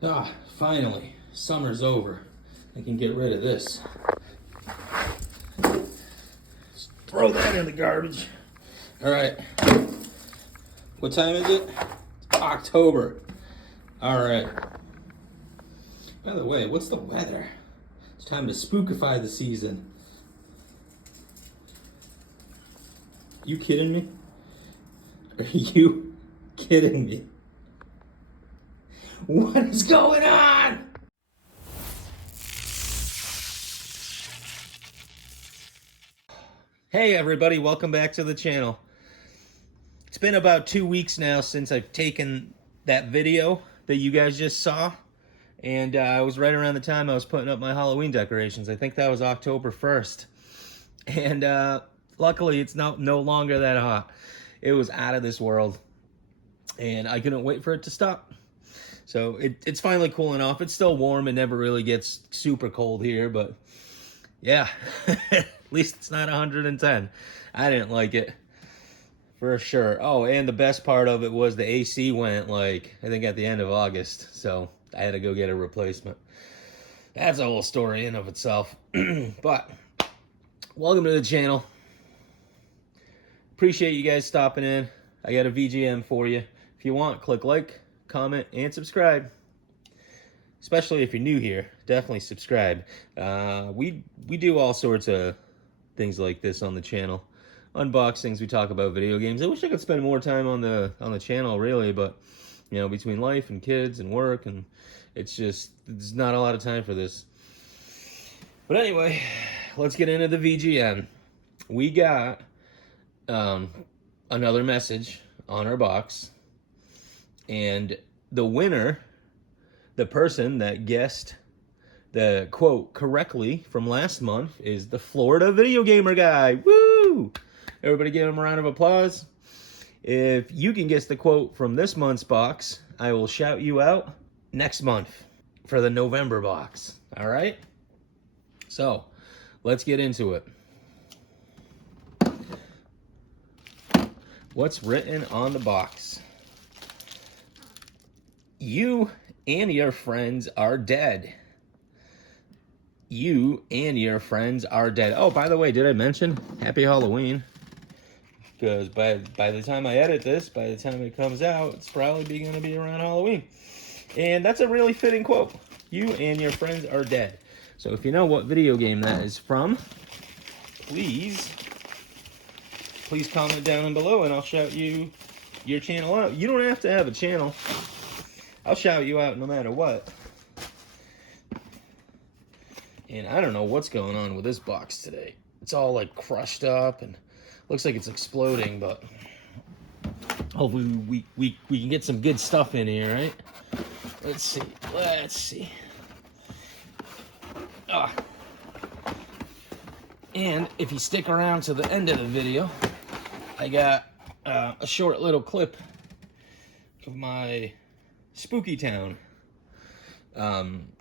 Ah, finally, summer's over. I can get rid of this. Just throw that in the garbage. All right. What time is it? October. All right. By the way, what's the weather? It's time to spookify the season. You kidding me? Are you kidding me? What is going on? Hey everybody, welcome back to the channel. It's been about 2 weeks now since I've taken that video that you guys just saw. And it was right around the time I was putting up my Halloween decorations. I think that was October 1st. And luckily it's no longer that hot. It was out of this world. And I couldn't wait for it to stop. So it's finally cooling off. It's still warm. It never really gets super cold here, but yeah, at least it's not 110. I didn't like it for sure. Oh, and the best part of it was the AC went I think at the end of August. So I had to go get a replacement. That's a whole story in of itself. But welcome to the channel. Appreciate you guys stopping in. I got a VGM for you. If you want, click like, comment, and subscribe. Especially if you're new here, definitely subscribe. We do all sorts of things like this on the channel. Unboxings, we talk about video games. I wish I could spend more time on the channel, really, but you know, between life and kids and work, and there's not a lot of time for this. But anyway, let's get into the VGM. We got another message on our box, and the winner, the person that guessed the quote correctly from last month, is the Florida Video Gamer Guy. Woo! Everybody give him a round of applause. If you can guess the quote from this month's box, I will shout you out next month for the November box. All right? So, let's get into it. What's written on the box? You and your friends are dead. You and your friends are dead. Oh, by the way, did I mention Happy Halloween? Because by the time I edit this, by the time it comes out, it's probably going to be around Halloween. And that's a really fitting quote. You and your friends are dead. So if you know what video game that is from, please comment down below and I'll shout your channel out. You don't have to have a channel. I'll shout you out no matter what. And I don't know what's going on with this box today. It's all like crushed up and looks like it's exploding, but hopefully we can get some good stuff in here, right? Let's see. And if you stick around to the end of the video, I got a short little clip of my Spooky Town.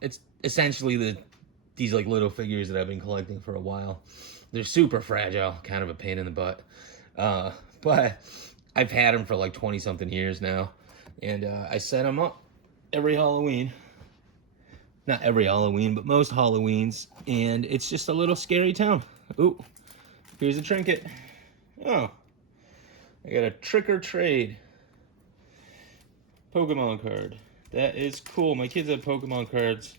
It's essentially these like little figures that I've been collecting for a while. They're super fragile, kind of a pain in the butt. But I've had them for like 20 something years now. And I set them up every Halloween. Not every Halloween, but most Halloweens. And it's just a little scary town. Ooh, here's a trinket. Oh, I got a trick or trade Pokemon card. That is cool. My kids have Pokemon cards.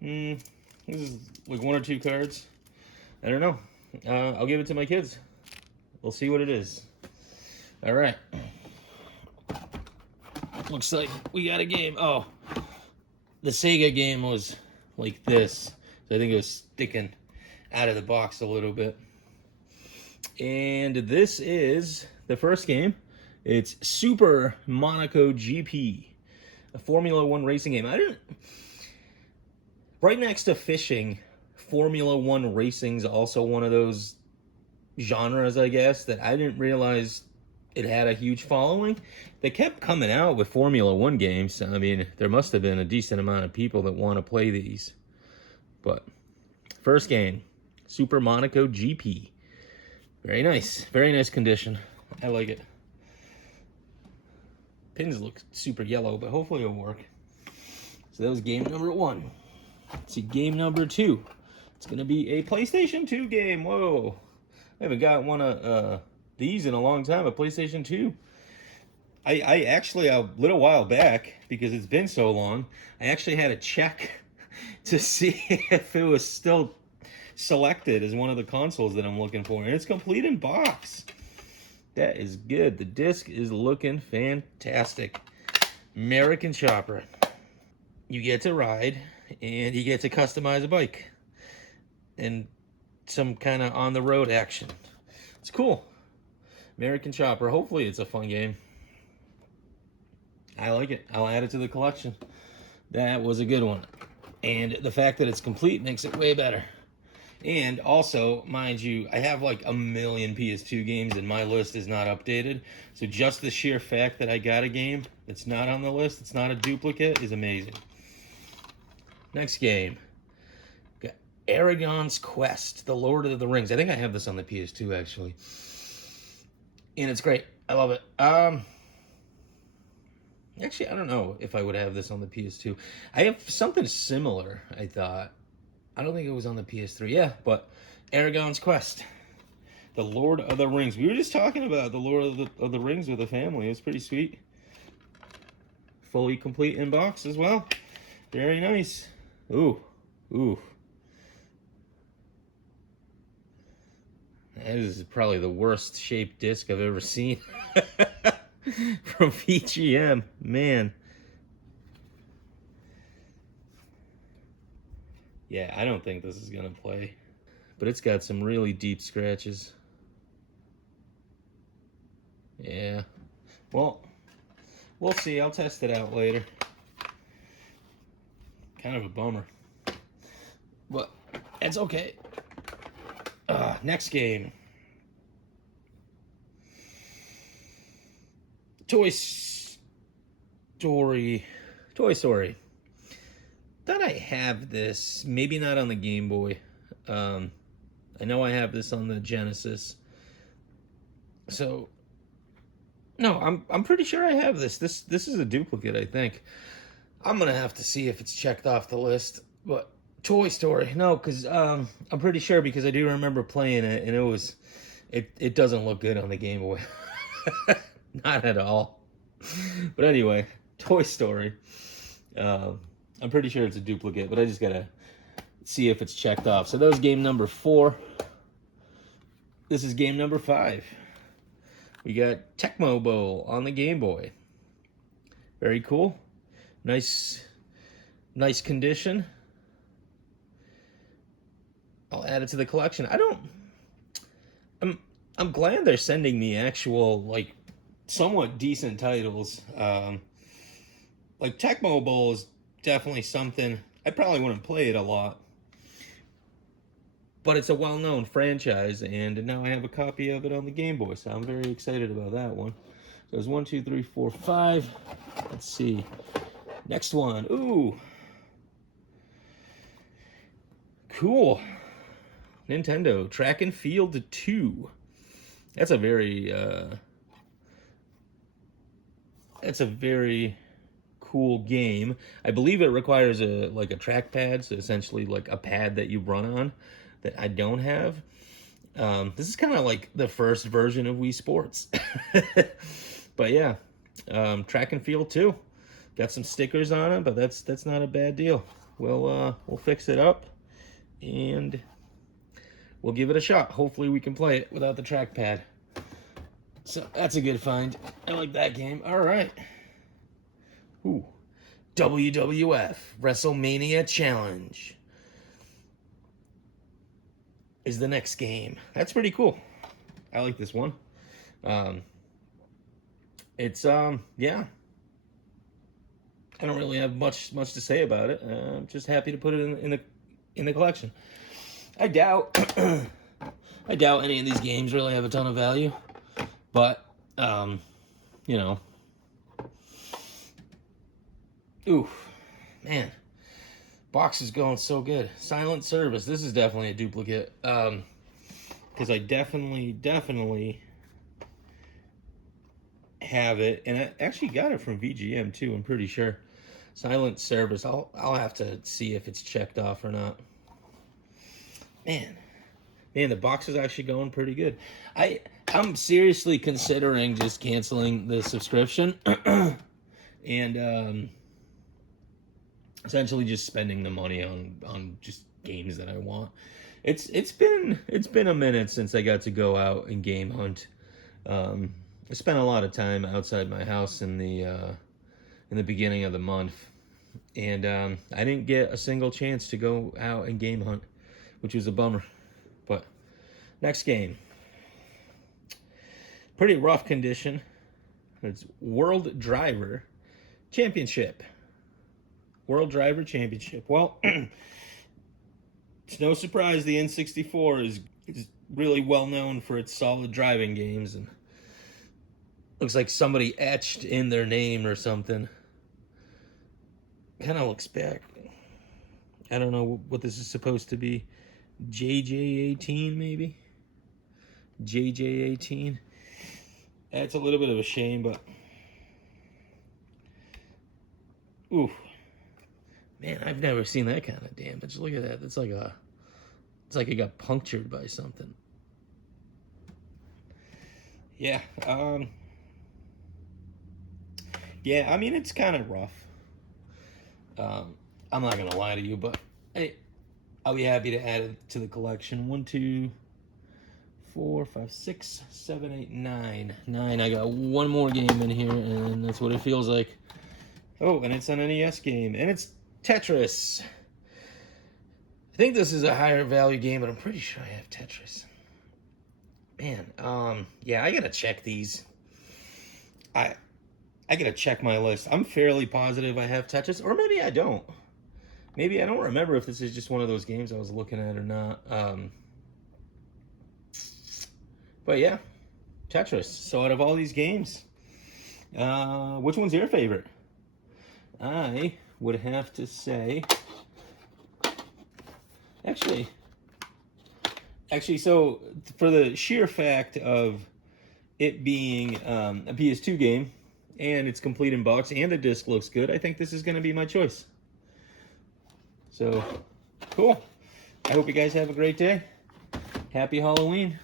This is like 1 or 2 cards. I don't know. I'll give it to my kids. We'll see what it is. All right. Looks like we got a game. Oh, the Sega game was like this. So I think it was sticking out of the box a little bit. And this is the first game. It's Super Monaco GP, a Formula 1 racing game. Right next to fishing, Formula 1 racing's also one of those genres, I guess, that I didn't realize it had a huge following. They kept coming out with Formula 1 games. I mean, there must have been a decent amount of people that want to play these. But first game, Super Monaco GP. Very nice condition. I like it. Pins look super yellow, but hopefully it'll work. So that was game number 1. Let's see, game number 2. It's going to be a PlayStation 2 game. Whoa. I haven't got one of these in a long time, a PlayStation 2. I actually, a little while back, because it's been so long, I actually had to check to see if it was still selected as one of the consoles that I'm looking for. And it's complete in box. That is good. The disc is looking fantastic. American Chopper. You get to ride, and you get to customize a bike. And some kind of on-the-road action. It's cool. American Chopper. Hopefully it's a fun game. I like it. I'll add it to the collection. That was a good one. And the fact that it's complete makes it way better. And also, mind you, I have like a million PS2 games and my list is not updated. So just the sheer fact that I got a game that's not on the list, it's not a duplicate, is amazing. Next game. Got Aragon's Quest, The Lord of the Rings. I think I have this on the PS2 actually. And it's great. I love it. Actually, I don't know if I would have this on the PS2. I have something similar, I thought. I don't think it was on the PS3. Yeah, but Aragon's Quest. The Lord of the Rings. We were just talking about the Lord of the Rings with the family. It was pretty sweet. Fully complete in box as well. Very nice. Ooh. Ooh. That is probably the worst shaped disc I've ever seen. From VGM. Man. Yeah, I don't think this is going to play. But it's got some really deep scratches. Yeah. Well, we'll see. I'll test it out later. Kind of a bummer. But it's okay. Next game. Toy Story. Thought I have this, maybe not on the Game Boy. I know I have this on the Genesis. So, no, I'm pretty sure I have this. This is a duplicate, I think. I'm gonna have to see if it's checked off the list. But Toy Story, no, because I'm pretty sure, because I do remember playing it, and it doesn't look good on the Game Boy. Not at all. But anyway, Toy Story. I'm pretty sure it's a duplicate, but I just gotta see if it's checked off. So that was game number 4. This is game number 5. We got Techmobile on the Game Boy. Very cool. Nice condition. I'll add it to the collection. I'm glad they're sending me actual, like, somewhat decent titles. Like Techmobile is definitely something I probably wouldn't play it a lot, but it's a well-known franchise, and now I have a copy of it on the Game Boy, so I'm very excited about that one. So there's 1, 2, 3, 4, 5. Let's see. Next one. Ooh. Cool. Nintendo Track and Field 2. That's a very cool game. I believe it requires a trackpad, so essentially like a pad that you run on that I don't have. This is kind of like the first version of Wii Sports. But yeah, Track and Field 2. Got some stickers on it, but that's not a bad deal. We'll fix it up and we'll give it a shot. Hopefully we can play it without the trackpad. So that's a good find. I like that game. All right. Ooh. WWF WrestleMania Challenge is the next game. That's pretty cool. I like this one. It's yeah. I don't really have much to say about it. I'm just happy to put it in the collection. I doubt any of these games really have a ton of value, but you know. Ooh, man, box is going so good. Silent Service. This is definitely a duplicate, because I definitely have it, and I actually got it from VGM too. I'm pretty sure. Silent service. I'll have to see if it's checked off or not. Man, the box is actually going pretty good. I'm seriously considering just canceling the subscription and essentially just spending the money on just games that I want. It's been a minute since I got to go out and game hunt. I spent a lot of time outside my house in the beginning of the month, and I didn't get a single chance to go out and game hunt, which was a bummer. But next game, pretty rough condition. It's World Driver Championship. World Driver Championship. Well, it's no surprise the N64 is really well known for its solid driving games, and looks like somebody etched in their name or something. Kind of looks back. I don't know what this is supposed to be. JJ18 maybe? JJ18. That's a little bit of a shame, but oof. Man, I've never seen that kind of damage. Look at that. It's like it got punctured by something. Yeah, yeah, I mean, it's kind of rough. I'm not gonna lie to you, but hey, I'll be happy to add it to the collection. 1, 2, 4, 5, 6, 7, 8, 9. 9. I got one more game in here, and that's what it feels like. Oh, and it's an NES game, and it's Tetris. I think this is a higher value game, but I'm pretty sure I have Tetris. Man, yeah, I gotta check these. I gotta check my list. I'm fairly positive I have Tetris, or maybe I don't. Maybe I don't remember if this is just one of those games I was looking at or not. But yeah, Tetris. So out of all these games, which one's your favorite? I would have to say, actually, so for the sheer fact of it being a PS2 game, and it's complete in box, and the disc looks good, I think this is going to be my choice. So, cool. I hope you guys have a great day. Happy Halloween.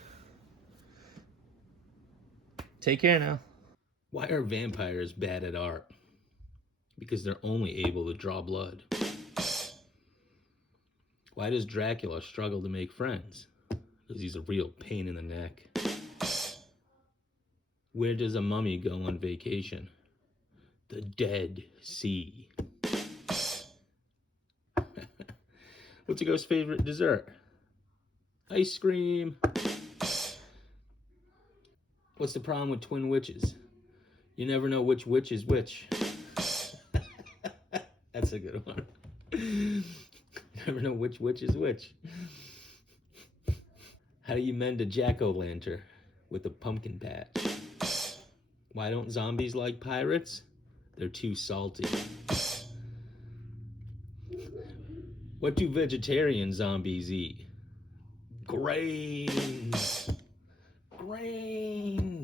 Take care now. Why are vampires bad at art? Because they're only able to draw blood. Why does Dracula struggle to make friends? Because he's a real pain in the neck. Where does a mummy go on vacation? The Dead Sea. What's a ghost's favorite dessert? Ice cream. What's the problem with twin witches? You never know which witch is which. That's a good one. You never know which witch is which. How do you mend a jack-o'-lantern? With a pumpkin patch. Why don't zombies like pirates? They're too salty. What do vegetarian zombies eat? Grains. Grains.